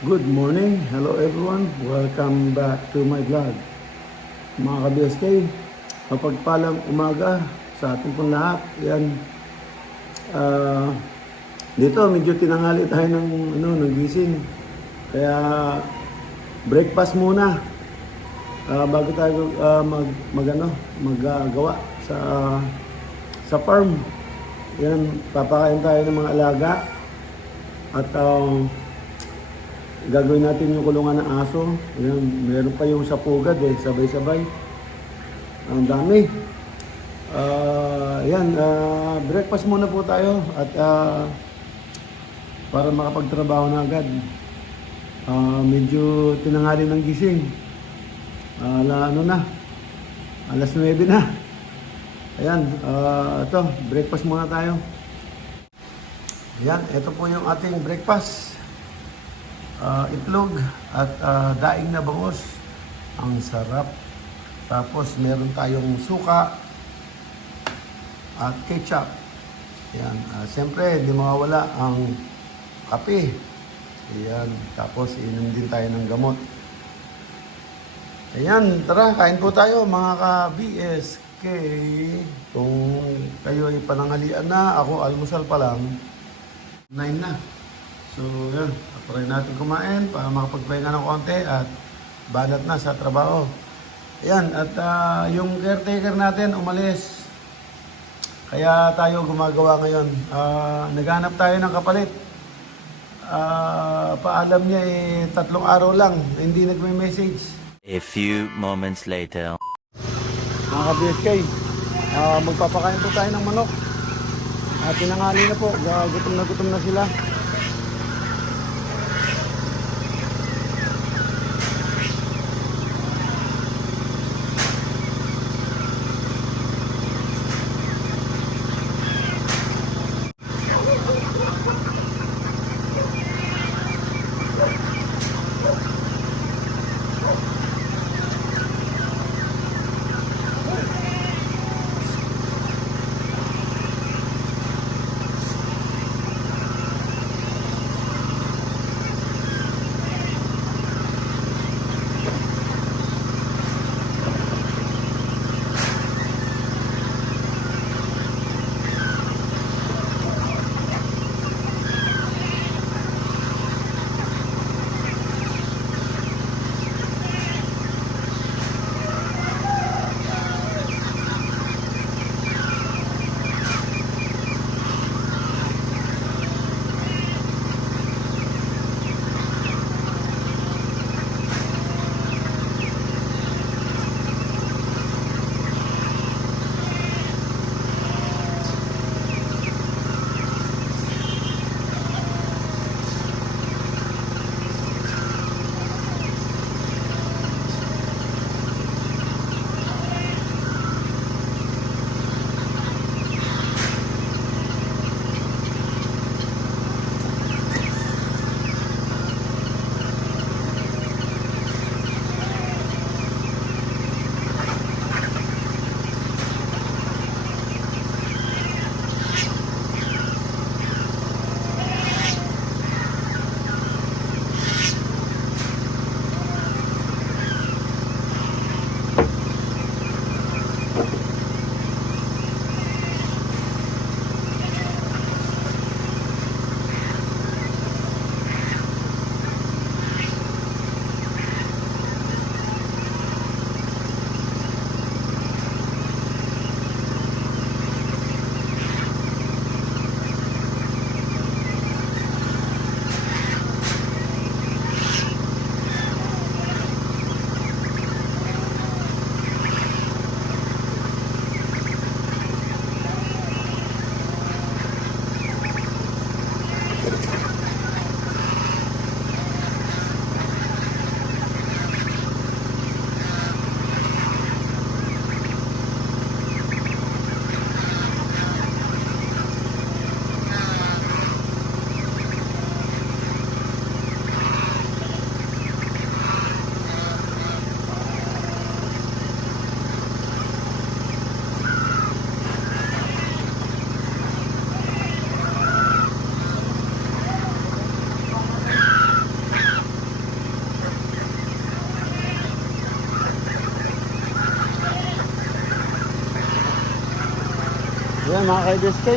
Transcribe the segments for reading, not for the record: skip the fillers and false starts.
Good morning, hello everyone, welcome back to my vlog. Mga ka-BSK, mapagpalang umaga sa ating pong lahat. Yan, dito medyo tinanghali tayo ng gising. Kaya breakfast muna bago tayo maggagawa sa farm. Yan, papakain tayo ng mga alaga at gagawin natin yung kulungan ng aso. Ayan, meron pa yung sapugad sabay-sabay. Ang dami. Breakfast muna po tayo at para makapagtrabaho na agad. Medyo tinanghali ng gising. Alas 9 na. Ayan, ito, breakfast muna tayo. Ayan, ito po yung ating breakfast. Itlog at daing na bangus. Ang sarap. Tapos meron tayong suka at ketchup. Ayan. Siyempre, hindi mawawala ang kape. Ayan. Tapos inom din tayo ng gamot. Ayan. Tara, kain po tayo mga ka-BSK. Kung kayo ay pananghalian na, ako almusal pa lang, 9 na. So, yan. Try natin kumain para makapagpahinga ng konti at banat na sa trabaho. Ayan. At yung caretaker natin umalis. Kaya tayo gumagawa ngayon. Naghanap tayo ng kapalit. Paalam niya 3 araw lang. Hindi nagme-message. A few moments later. Mga ka-BSK, magpapakain po tayo ng manok. Tinanghali na po. Gutom na sila. Yan mga ka-BSK.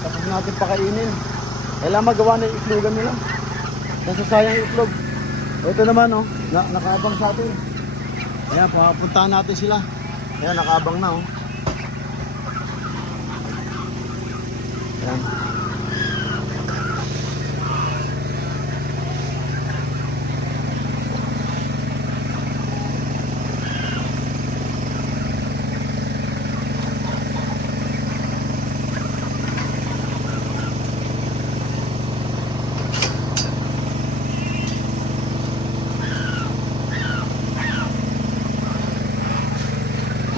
Tapos natin pakainin. Kailangan magawa na yung itlogan nila. Nasasayang yung itlog. Ito naman oh, nakaabang sa atin. Ayan, papuntahan natin sila. Ayan, nakaabang na oh. Ayan.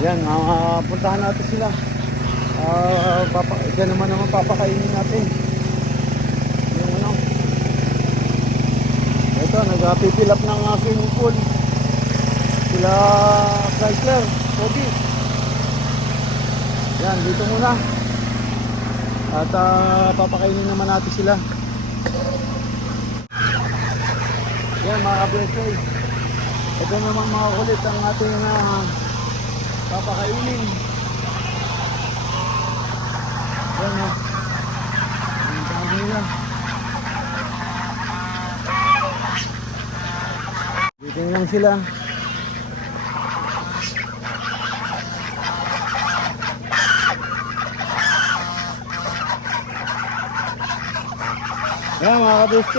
Yan, puntahan natin sila. Diyan naman papakainin natin. Yung ano. Ito, nag-fill up ng swimming pool. Sila Chrysler, Kobe. Yan, dito muna. At papakainin naman natin sila. Yan mga ka-BSK. Ito naman mga kulit ang ating papakainin. Yan o. Ang dami nila. Dito lang sila. Yan mga ka-BSK.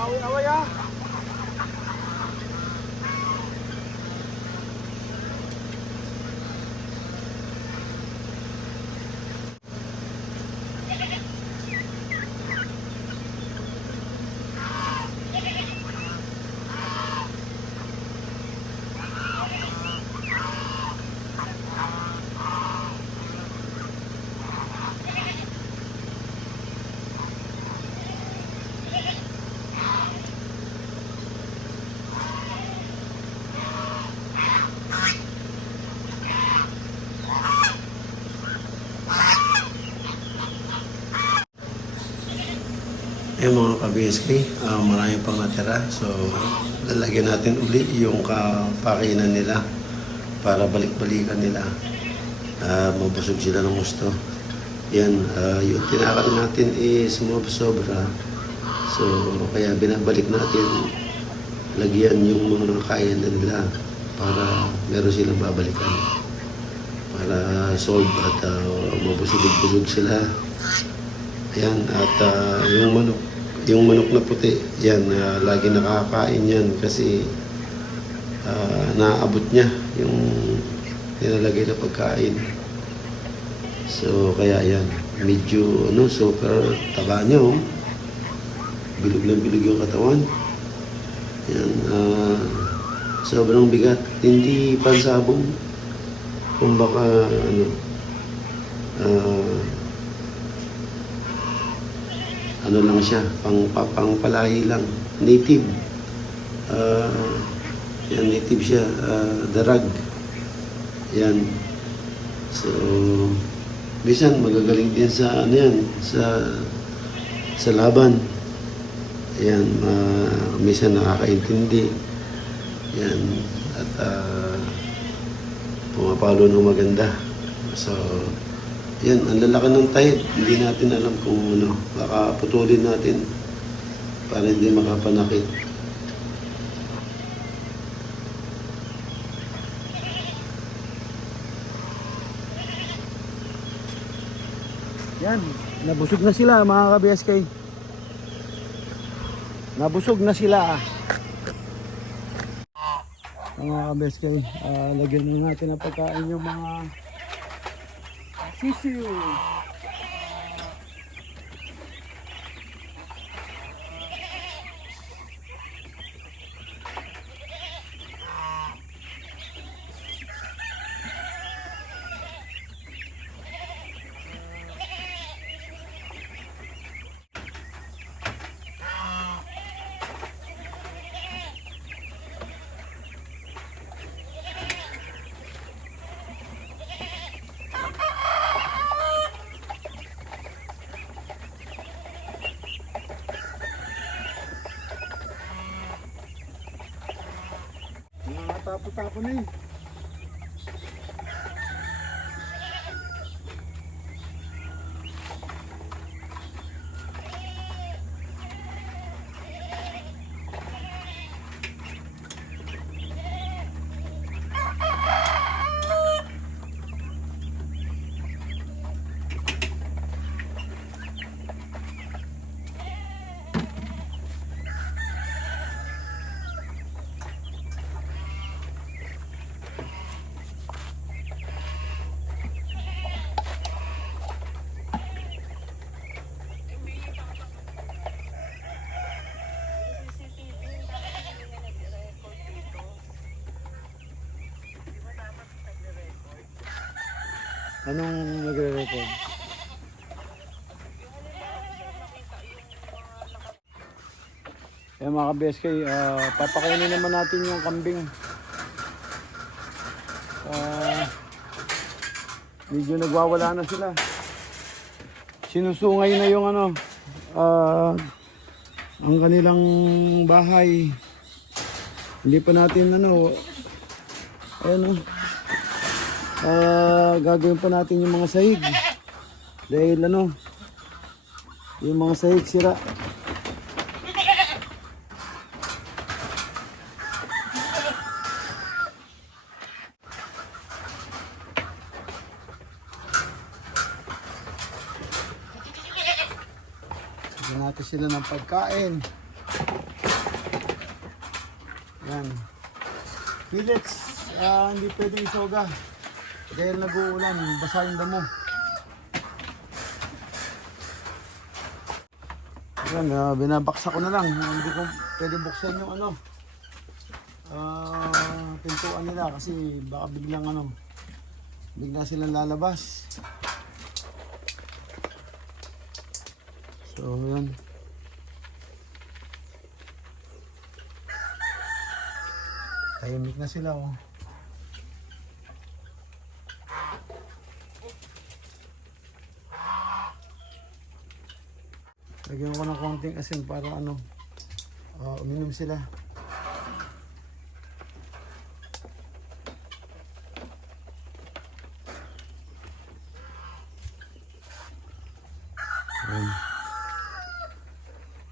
Away-away ah. Mga ka-BSK, marami pang natira. So, lalagyan natin uli yung kapakinan nila para balik-balikan nila. Mabusog sila ng gusto. Yan, yung tinakal natin is sobra. So, kaya binabalik natin, lagyan yung mga kaya na nila para meron silang babalikan. Para solve at mabusog-busog sila. Ayan, at yung manok na puti, yan, lagi nakakain yan kasi naaabot niya yung nilalagay na pagkain. So, kaya yan, medyo, super taba niya, oh. Bilog lang bilog yung katawan. Yan, sobrang bigat. Hindi pansabong. Kung baka, ano lang siya, pangpalahi lang. Native. Yan, native siya. Darag. Yan. So, bisan magagaling din sa, sa laban. Yan, minsan nakakaintindi. Yan, at pumapalo ng maganda. So, yan, ang lalaki ng tahid. Hindi natin alam kung baka putulin natin para hindi makapanakit. Yan, nabusog na sila mga ka-BSK. Nabusog na sila. Mga ka-BSK, lagyan na natin ang pagkain yung mga sisiu. Tapo-tapo na eh. Anong nagre-record? Mga ka-BSK, papakainin naman natin yung kambing. Medyo nagwawala na sila. Sinusungay na yung ang kanilang bahay. Hindi pa natin gagawin pa natin yung mga sahig. Dahil yung mga sahig sira. Bigyan natin sila ng pagkain. Yan. Pellets, hindi pwedeng isoga. Dahil nag-uulan, basa yung damo. Yan, binabaksa ko na lang. Hindi ko pwede buksan yung pintuan nila kasi baka bigla silang lalabas. So, yan. Tahimik na sila, oh. Lagyan ko ng konting asin para ano, uminom sila. Ayan.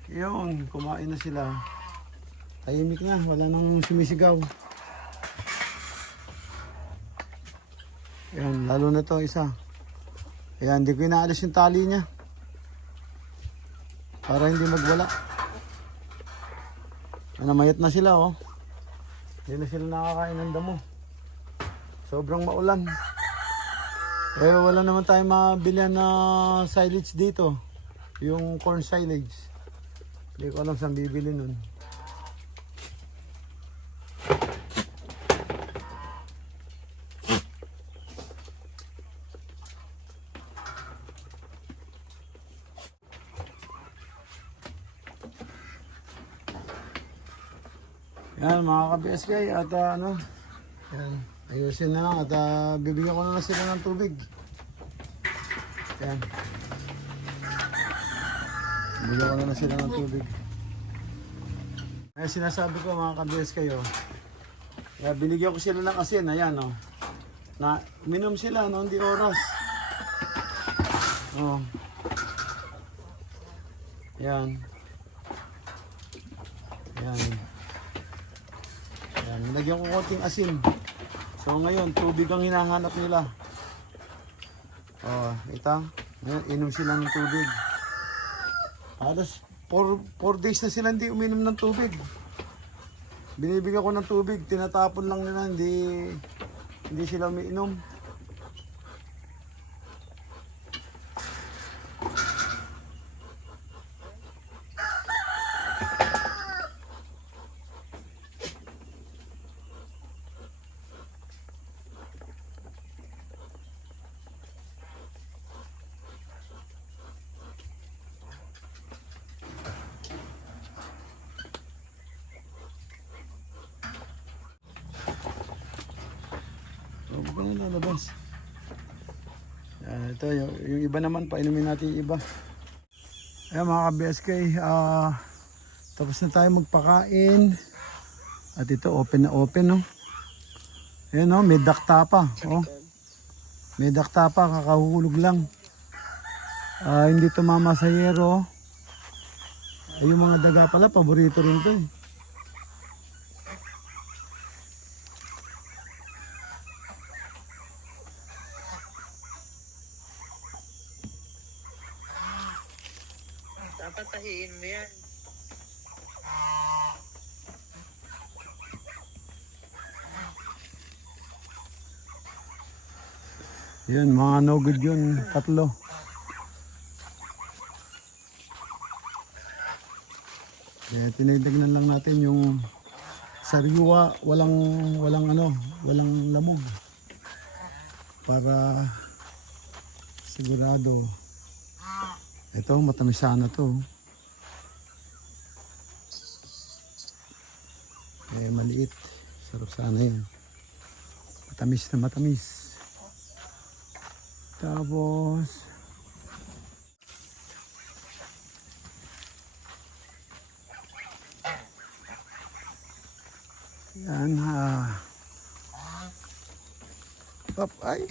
Yun, kumain na sila. Tahimik na, wala nang sumisigaw. Ayan, lalo na to isa. Ayan, hindi ko inaalis yung tali niya. Para hindi magwala. Namayat na sila oh. Hindi na sila nakakain ng damo. Sobrang maulan. Eh wala naman tayong mabilihan na silage dito. Yung corn silage. Hindi ko alam saan bibili nun. Yan mga ka-BSK at ano, yan, ayusin na lang at bibigyan ko na lang sila ng tubig. Yan. Bibigyan ko na lang sila ng tubig. Ay sinasabi ko mga ka-BSK binigyan ko sila ng asin, ayan oh. Na minom sila noon di oras. Oh. Yan. Yan. Yan, nilagyan ko konting asin. So ngayon, tubig ang hinahanap nila. Oh, ito. Ngayon, inom sila ng tubig. Halos 4 days na sila hindi uminom ng tubig. Binibigyan ko ng tubig, tinatapon lang nila, hindi sila umiinom. Huwag ka na lalabas. Ito, yung iba naman, painumin natin yung iba. Ayan mga ka-BSK, tapos na tayo magpakain. At ito, open na open, no? Ayan, no? May dakta pa. Oh. May dakta pa, kakahulog lang. Hindi tumama sa yero. Yung mga daga pala, paborito rin ito eh. Dapat tahiin mo yan. Yan, mga no good yun, tatlo. Kaya tinitignan lang natin yung sariwa, walang lamog. Para sigurado. Ito, matamis sana to. Maliit. Sarap sana yan. Matamis na matamis. Tapos yan ay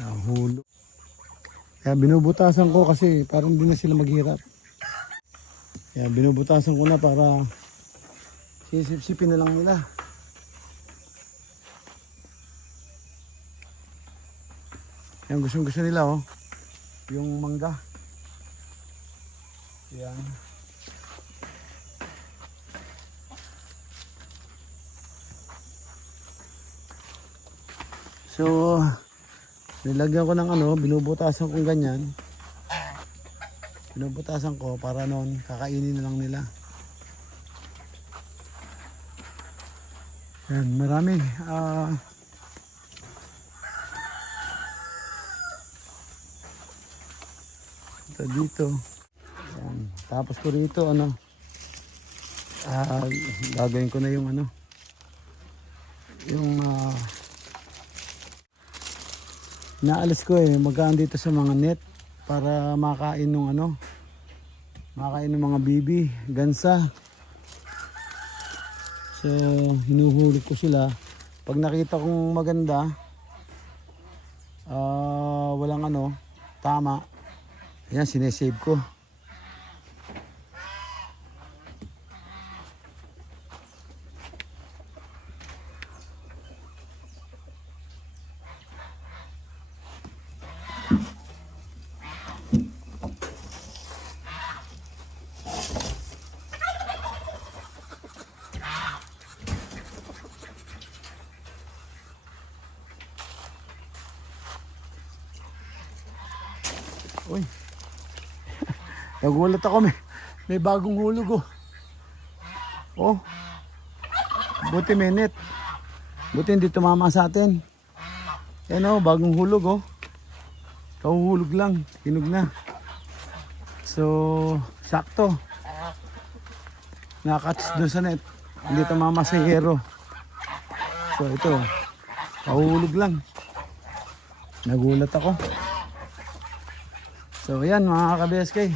nahulog. Kaya binubutasan ko kasi parang hindi na sila maghirap. Kaya binubutasan ko na para sisip-sipin na lang nila. Yan, gusto nila oh. Yung mangga. Yan. So, nilagyan ko ng binubutasan kong ganyan. Binubutasan ko para noon kakainin na lang nila. Yan, marami. Ito dito. Yan. Tapos ko rito gagawin ko na yung naalis ko magaan dito sa mga net para makain nung Makain ng mga bibi, gansa. So, hinuhulog ko sila. Pag nakita kong maganda, walang tama, ayan, sinesave ko. Uy, nagulat ako, may bagong hulog oh. Buti may net. Buti hindi tumama sa atin. Yan bagong hulog Kahuhulog lang, hinog na. So, sakto. Nakatch doon sa net. Hindi tumama sa hero. So, ito. Kahuhulog lang. Nagulat ako. So yan mga ka-BSK.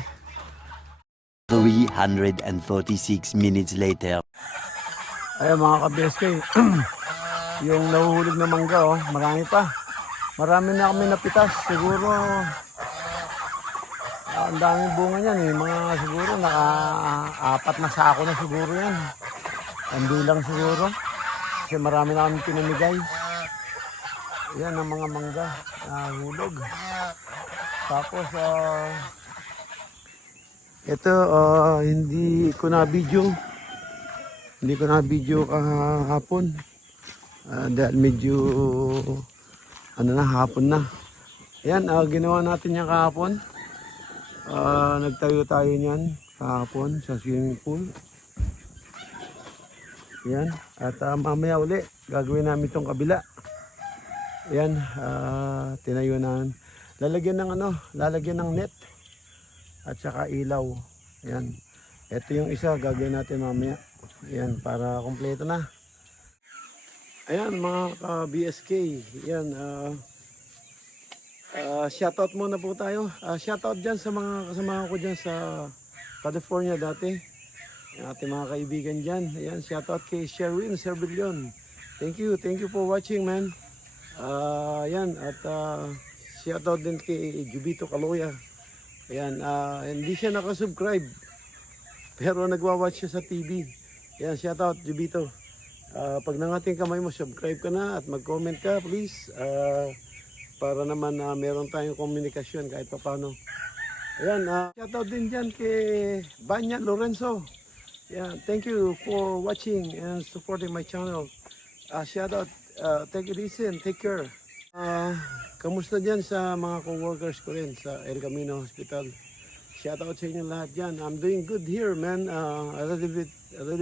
346 minutes later. Ayan mga ka-BSK. Yung nahuhulog na mangga marami pa. Marami na kami napitas. Siguro ang daming bunga niyan mga siguro naka-4 na sako na siguro yan. Hindi lang siguro. Kasi marami na kami pinamigay. Yan ang mga mangga na hulog. Tapos ito hindi ko na video kahapon dahil medyo hapon na. Ayan, ginawa natin yan kahapon. Nagtayo tayo niyan kahapon sa swimming pool. Ayan, at mamaya uli gagawin namin itong kabila. Ayan, tinayo na. Lalagyan ng net at saka ilaw. Ayan. Ito yung isa gagawin natin mamaya. Ayan, para kompleto na. Ayan mga ka-BSK. Ayan, shoutout muna po tayo. Shoutout dyan sa mga kasama ko dyan sa California dati. Ayan, ating mga kaibigan dyan. Ayan, shoutout kay Sherwin Servillion. Thank you for watching, man. Ayan, at shoutout din kay Jubito Caloya. Ayan, hindi siya nakasubscribe. Pero nagwa-watch siya sa TV. Ayan, shoutout Jubito. Pag nangating kamay mo, subscribe ka na at mag-comment ka, please. Para naman meron tayong komunikasyon kahit paano. Ayan, shoutout din dyan kay Banya Lorenzo. Ayan, thank you for watching and supporting my channel. Shoutout, take it easy and take care. Kamusta dyan sa mga co-workers ko rin sa El Camino Hospital? Shout out sa inyo lahat dyan. I'm doing good here, man. A little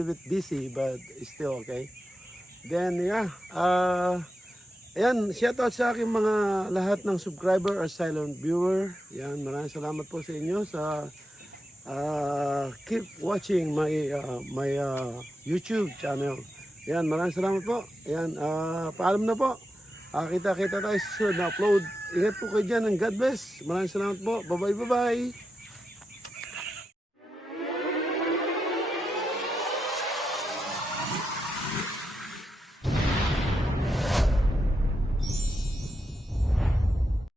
bit busy, but still okay. Then, yeah. Ayan, shout out sa aking mga lahat ng subscriber or silent viewer. Ayan, maraming salamat po sa inyo sa keep watching my YouTube channel. Ayan, maraming salamat po. Ayan, paalam na po. Kita-kita tayo sa susunod na upload. Ingat po kayo dyan and God bless. Maraming salamat po. Bye-bye.